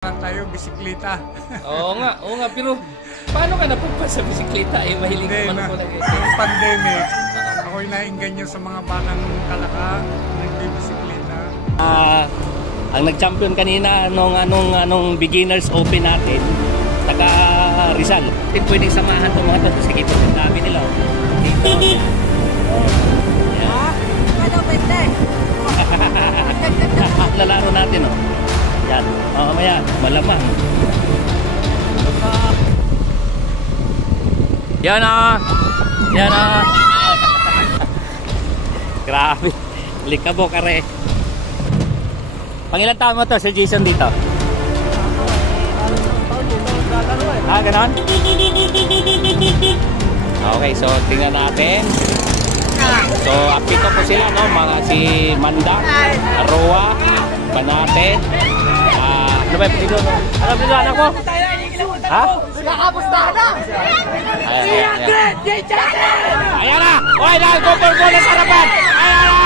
tayo, bisikleta. Oo nga, pero paano ka napunta sa bisikleta? Mahilig ka man po lagi. Yung pandemic, ako'y nainganyo sa mga batang Kalaka, nagbibisikleta. Ang nag-champion kanina anong beginners open natin, taga Rizal. Hindi pwedeng samahan itong mga to. Sige, ito yung dami nila. Dito. Ano pwede? Lalaro natin, oh. Yan. Mamaya, malamang. Yan ah. Yan ah. Grabe. Likabo kare. Pangilan taon mo to si Jason dito? Ganon? Okay, so tingnan natin. So, apito po sila, no? Mga si Manda, Roa, Banate. Ano ba yung pilido, no? Ano pilido, anak mo? Ha? Nakapustahan na! Ayan na! Uy, nagpupulpo na sa harapan! Ayan na!